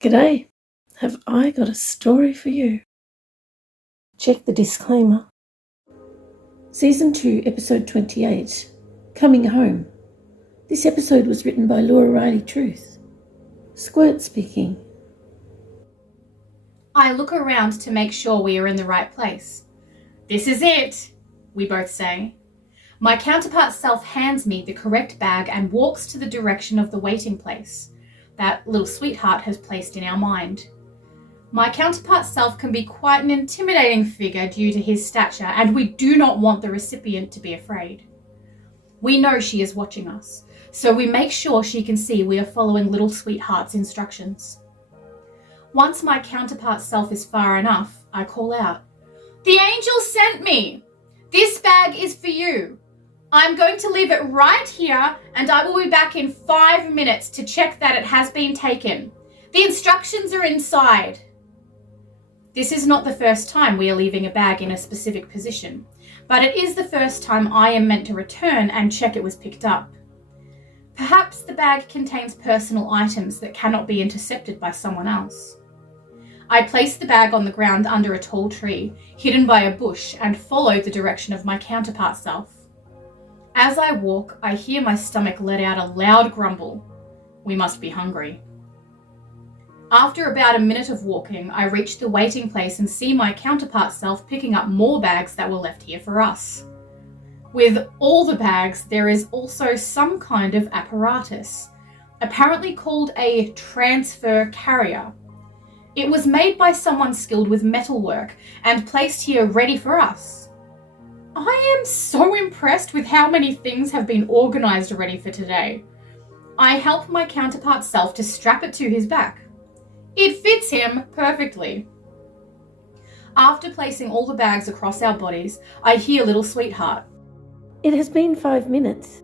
G'day, have I got a story for you? Check the disclaimer. Season 2, Episode 28, Coming Home. This episode was written by Laura Reily Truth. Squirt speaking. I look around to make sure we are in the right place. This is it, we both say. My counterpart self hands me the correct bag and walks to the direction of the waiting place that little sweetheart has placed in our mind. My counterpart self can be quite an intimidating figure due to his stature, and we do not want the recipient to be afraid. We know she is watching us, so we make sure she can see we are following little sweetheart's instructions. Once my counterpart self is far enough, I call out, "The angel sent me! This bag is for you. I'm going to leave it right here and I will be back in 5 minutes to check that it has been taken. The instructions are inside." This is not the first time we are leaving a bag in a specific position, but it is the first time I am meant to return and check it was picked up. Perhaps the bag contains personal items that cannot be intercepted by someone else. I place the bag on the ground under a tall tree, hidden by a bush, and follow the direction of my counterpart self. As I walk, I hear my stomach let out a loud grumble. We must be hungry. After about a minute of walking, I reach the waiting place and see my counterpart self picking up more bags that were left here for us. With all the bags, there is also some kind of apparatus, apparently called a transfer carrier. It was made by someone skilled with metalwork and placed here ready for us. I am so impressed with how many things have been organised already for today. I help my counterpart self to strap it to his back. It fits him perfectly. After placing all the bags across our bodies, I hear little sweetheart. It has been 5 minutes.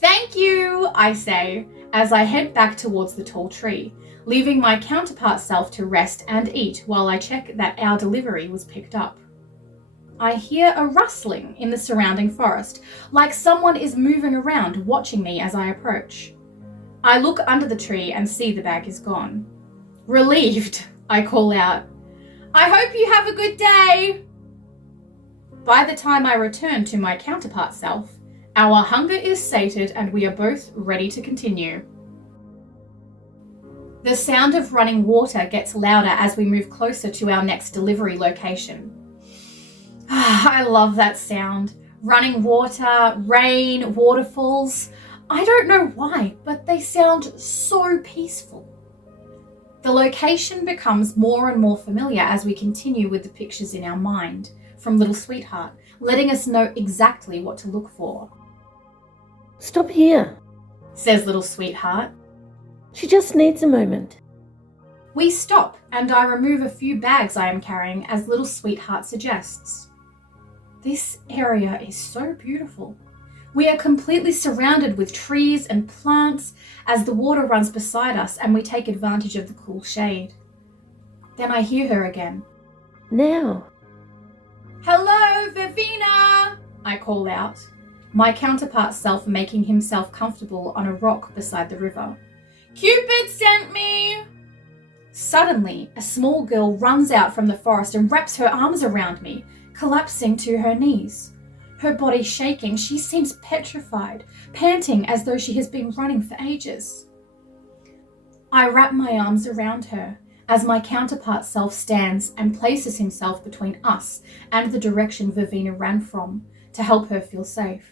"Thank you," I say, as I head back towards the tall tree, leaving my counterpart self to rest and eat while I check that our delivery was picked up. I hear a rustling in the surrounding forest, like someone is moving around watching me as I approach. I look under the tree and see the bag is gone. Relieved, I call out, "I hope you have a good day." By the time I return to my counterpart self, our hunger is sated and we are both ready to continue. The sound of running water gets louder as we move closer to our next delivery location. I love that sound. Running water, rain, waterfalls. I don't know why, but they sound so peaceful. The location becomes more and more familiar as we continue with the pictures in our mind from little sweetheart, letting us know exactly what to look for. Stop here, says little sweetheart. She just needs a moment. We stop and I remove a few bags I am carrying as little sweetheart suggests. This area is so beautiful. We are completely surrounded with trees and plants as the water runs beside us and we take advantage of the cool shade. Then I hear her again. Now. "Hello, Vivina," I call out, my counterpart self making himself comfortable on a rock beside the river. "Cupid sent me." Suddenly, a small girl runs out from the forest and wraps her arms around me, collapsing to her knees. Her body shaking, she seems petrified, panting as though she has been running for ages. I wrap my arms around her as my counterpart self stands and places himself between us and the direction Vivina ran from to help her feel safe.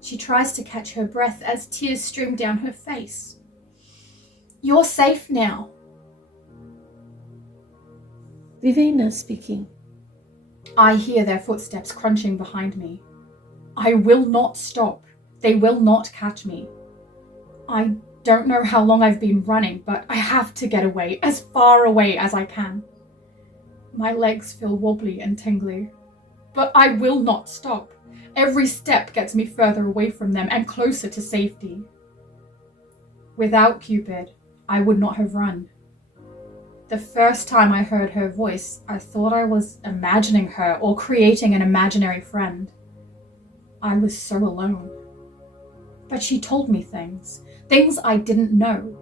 She tries to catch her breath as tears stream down her face. "You're safe now." Vivina speaking. I hear their footsteps crunching behind me. I will not stop. They will not catch me. I don't know how long I've been running, but I have to get away, as far away as I can. My legs feel wobbly and tingly, but I will not stop. Every step gets me further away from them and closer to safety. Without Cupid, I would not have run. The first time I heard her voice, I thought I was imagining her or creating an imaginary friend. I was so alone. But she told me things I didn't know,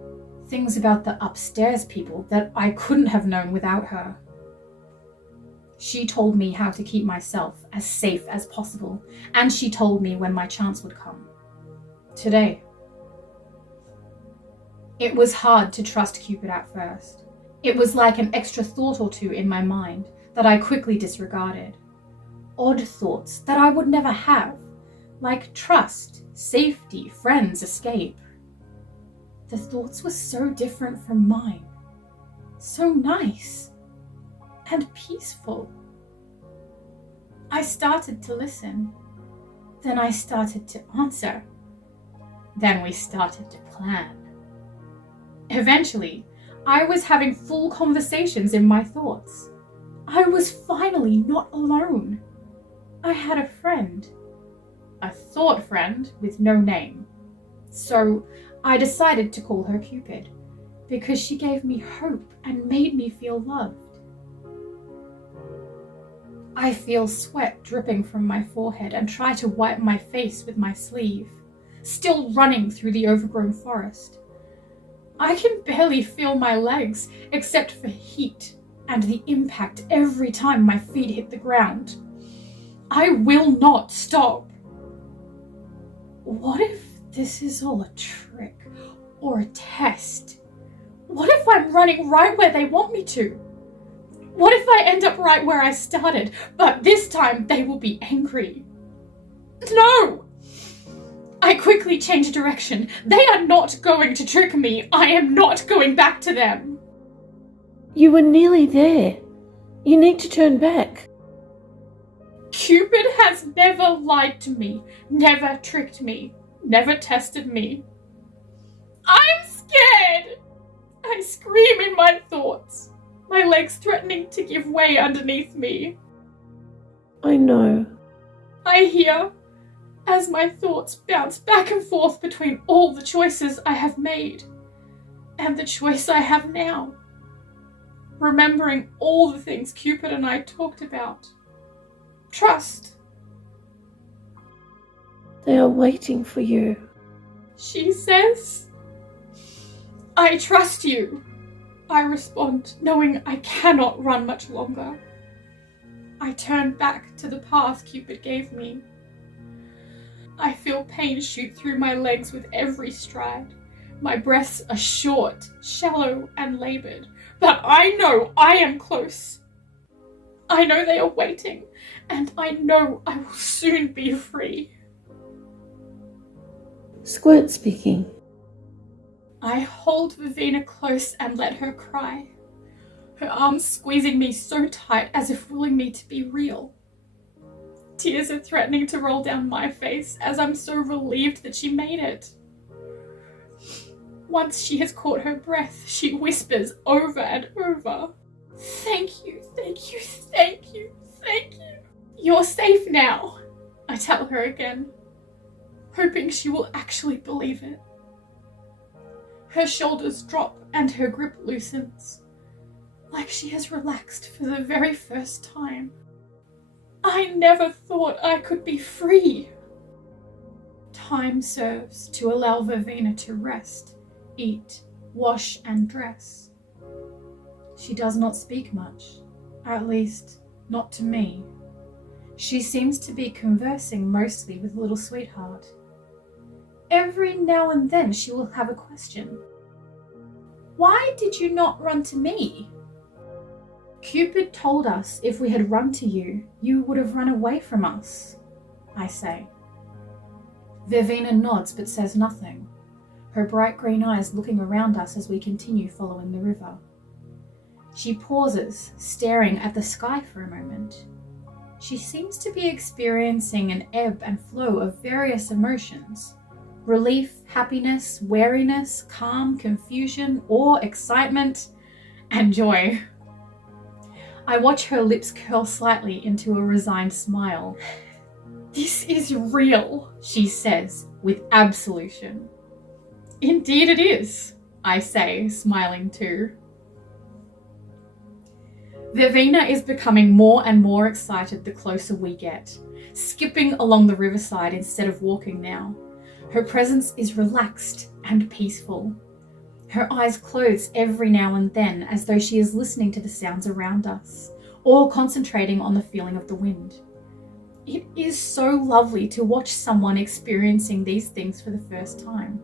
Things about the upstairs people that I couldn't have known without her. She told me how to keep myself as safe as possible, and she told me when my chance would come. Today. It was hard to trust Cupid at first. It was like an extra thought or two in my mind that I quickly disregarded. Odd thoughts that I would never have, like trust, safety, friends, escape. The thoughts were so different from mine, so nice and peaceful. I started to listen. Then I started to answer. Then we started to plan. Eventually, I was having full conversations in my thoughts. I was finally not alone. I had a friend. A thought friend with no name. So I decided to call her Cupid, because she gave me hope and made me feel loved. I feel sweat dripping from my forehead and try to wipe my face with my sleeve, still running through the overgrown forest. I can barely feel my legs except for heat and the impact every time my feet hit the ground. I will not stop. What if this is all a trick or a test? What if I'm running right where they want me to? What if I end up right where I started, but this time they will be angry? No! I quickly change direction. They are not going to trick me. I am not going back to them. You were nearly there. You need to turn back. Cupid has never lied to me, never tricked me, never tested me. I'm scared! I scream in my thoughts, my legs threatening to give way underneath me. I know. I hear, as my thoughts bounce back and forth between all the choices I have made and the choice I have now, remembering all the things Cupid and I talked about. Trust. They are waiting for you. She says. I trust you. I respond, knowing I cannot run much longer. I turn back to the path Cupid gave me. I feel pain shoot through my legs with every stride. My breaths are short, shallow, and labored, but I know I am close. I know they are waiting, and I know I will soon be free. Squirt speaking. I hold Vivina close and let her cry, her arms squeezing me so tight as if willing me to be real. Tears are threatening to roll down my face as I'm so relieved that she made it. Once she has caught her breath, she whispers over and over, "Thank you, thank you, thank you, thank you. You're safe now," I tell her again, hoping she will actually believe it. Her shoulders drop and her grip loosens, like she has relaxed for the very first time. I never thought I could be free. Time serves to allow Vivina to rest, eat, wash, and dress. She does not speak much, at least not to me. She seems to be conversing mostly with little sweetheart. Every now and then she will have a question. "Why did you not run to me?" "Cupid told us if we had run to you, you would have run away from us," I say. Vivina nods but says nothing, her bright green eyes looking around us as we continue following the river. She pauses, staring at the sky for a moment. She seems to be experiencing an ebb and flow of various emotions. Relief, happiness, wariness, calm, confusion, awe, excitement, and joy. I watch her lips curl slightly into a resigned smile. "This is real," she says with absolution. "Indeed it is," I say, smiling too. Vivina is becoming more and more excited the closer we get, skipping along the riverside instead of walking now. Her presence is relaxed and peaceful. Her eyes close every now and then as though she is listening to the sounds around us, or concentrating on the feeling of the wind. It is so lovely to watch someone experiencing these things for the first time.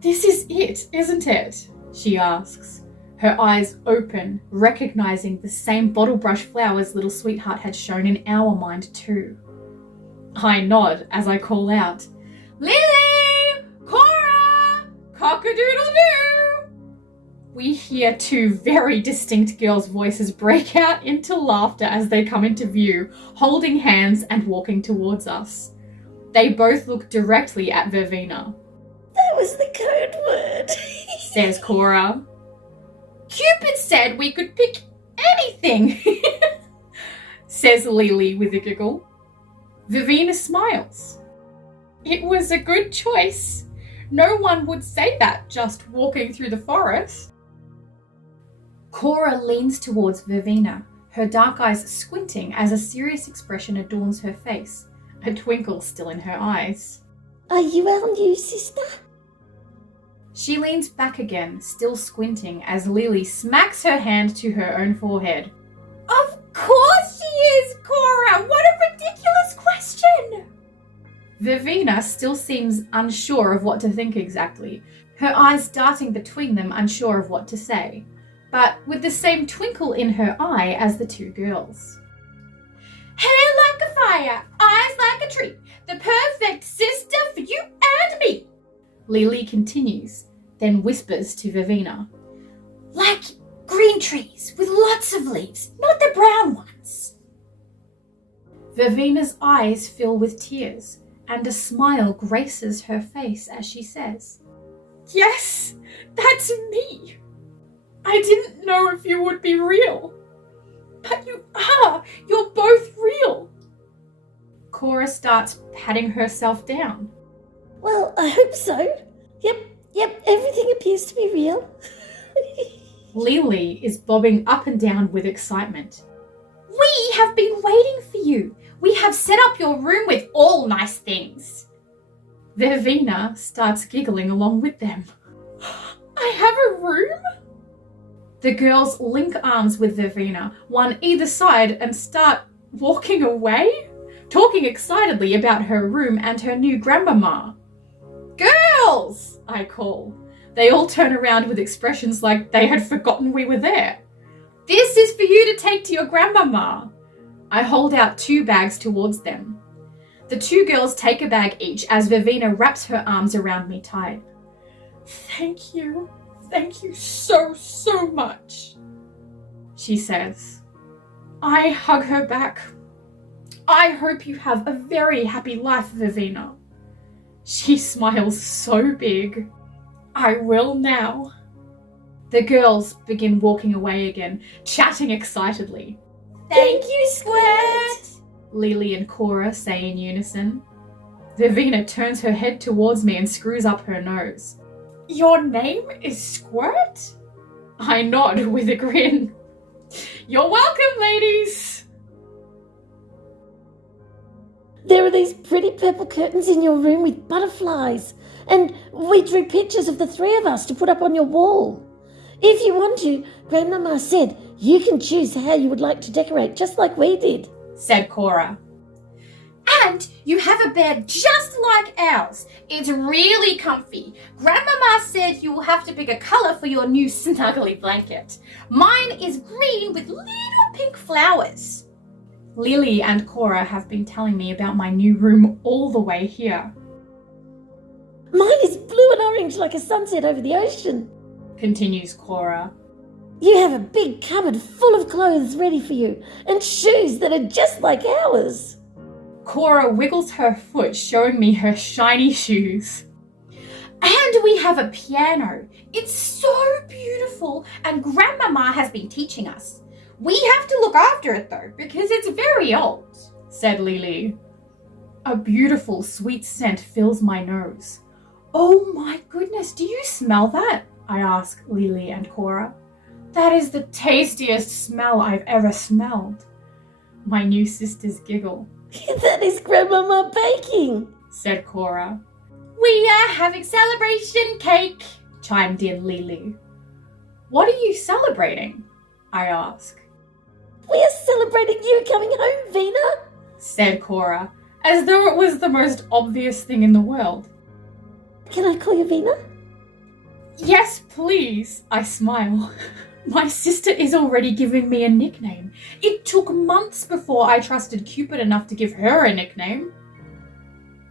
"This is it, isn't it?" she asks, her eyes open, recognizing the same bottle brush flowers little sweetheart had shown in our mind too. I nod as I call out, "Lily! Cora! Cock-a-doodle-doo!" We hear two very distinct girls' voices break out into laughter as they come into view, holding hands and walking towards us. They both look directly at Vervina. "That was the code word," says Cora. "Cupid said we could pick anything," says Lily with a giggle. Vervina smiles. "It was a good choice. No one would say that just walking through the forest." Cora leans towards Vervina, her dark eyes squinting as a serious expression adorns her face, a twinkle still in her eyes. "Are you our new sister?" She leans back again, still squinting, as Lily smacks her hand to her own forehead. "Of course she is, Cora! What a ridiculous question!" Vervina still seems unsure of what to think exactly, her eyes darting between them, unsure of what to say, but with the same twinkle in her eye as the two girls. "Hair like a fire, eyes like a tree, the perfect sister for you and me," Lily continues, then whispers to Vervina. "Like green trees with lots of leaves, not the brown ones." Vervina's eyes fill with tears, and a smile graces her face as she says, "Yes, that's me. I didn't know if you would be real. But you are. You're both real." Cora starts patting herself down. "Well, I hope so. Yep, everything appears to be real." Lily is bobbing up and down with excitement. "We have been waiting for you. We have set up your room with all nice things." Vervina starts giggling along with them. "I have a room?" The girls link arms with Vervina, one either side, and start walking away, talking excitedly about her room and her new grandmama. "Girls!" I call. They all turn around with expressions like they had forgotten we were there. "This is for you to take to your grandmama." I hold out 2 bags towards them. The 2 girls take a bag each as Vervina wraps her arms around me tight. Thank you so much," she says. I hug her back. "I hope you have a very happy life, Vervina." She smiles so big. "I will now." The girls begin walking away again, chatting excitedly. "Thank you, Squirt," Lily and Cora say in unison. Vervina turns her head towards me and screws up her nose. "Your name is Squirt?" I nod with a grin. "You're welcome, ladies." "There are these pretty purple curtains in your room with butterflies, and we drew pictures of the 3 of us to put up on your wall. If you want to, Grandmama said you can choose how you would like to decorate, just like we did," said Cora. "And you have a bed just like ours. It's really comfy. Grandmama said you will have to pick a colour for your new snuggly blanket. Mine is green with little pink flowers." Lily and Cora have been telling me about my new room all the way here. "Mine is blue and orange like a sunset over the ocean," continues Cora. "You have a big cupboard full of clothes ready for you, and shoes that are just like ours." Cora wiggles her foot, showing me her shiny shoes. "And we have a piano. It's so beautiful, and Grandmama has been teaching us. We have to look after it though, because it's very old," said Lily. A beautiful sweet scent fills my nose. "Oh my goodness, do you smell that?" I ask Lily and Cora. "That is the tastiest smell I've ever smelled." My new sisters giggle. "That is Grandmama baking," said Cora. "We are having celebration cake," chimed in Lily. What are you celebrating? I ask. We are celebrating you coming home, Vina, said Cora, as though it was the most obvious thing in the world. Can I call you Vina? Yes, please, I smile. My sister is already giving me a nickname. It took months before I trusted Cupid enough to give her a nickname.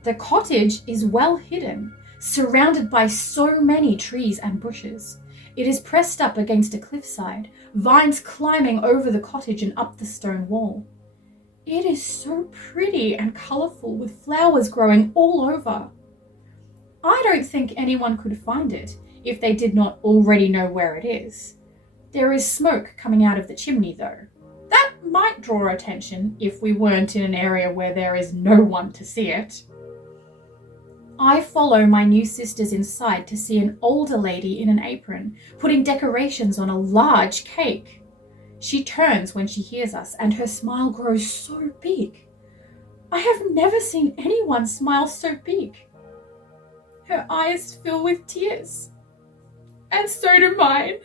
The cottage is well hidden, surrounded by so many trees and bushes. It is pressed up against a cliffside, vines climbing over the cottage and up the stone wall. It is so pretty and colourful, with flowers growing all over. I don't think anyone could find it if they did not already know where it is. There is smoke coming out of the chimney, though. That might draw attention if we weren't in an area where there is no one to see it. I follow my new sisters inside to see an older lady in an apron putting decorations on a large cake. She turns when she hears us, and her smile grows so big. I have never seen anyone smile so big. Her eyes fill with tears. And so do mine.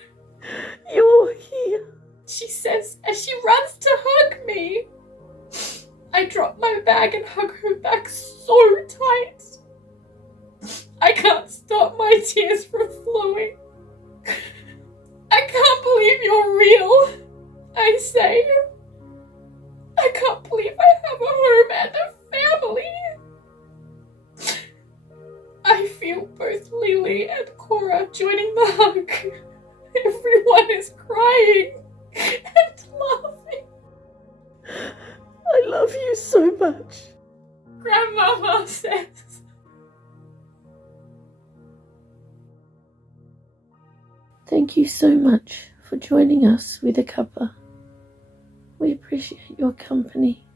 You're here, she says as she runs to hug me. I drop my bag and hug her back so tight. I can't stop my tears from flowing. I can't believe you're real, I say. I can't believe I have a home and a family. I feel both Lily and Cora joining the hug. Everyone is crying and laughing. I love you so much, Grandmama says. Thank you so much for joining us with a cuppa. We appreciate your company.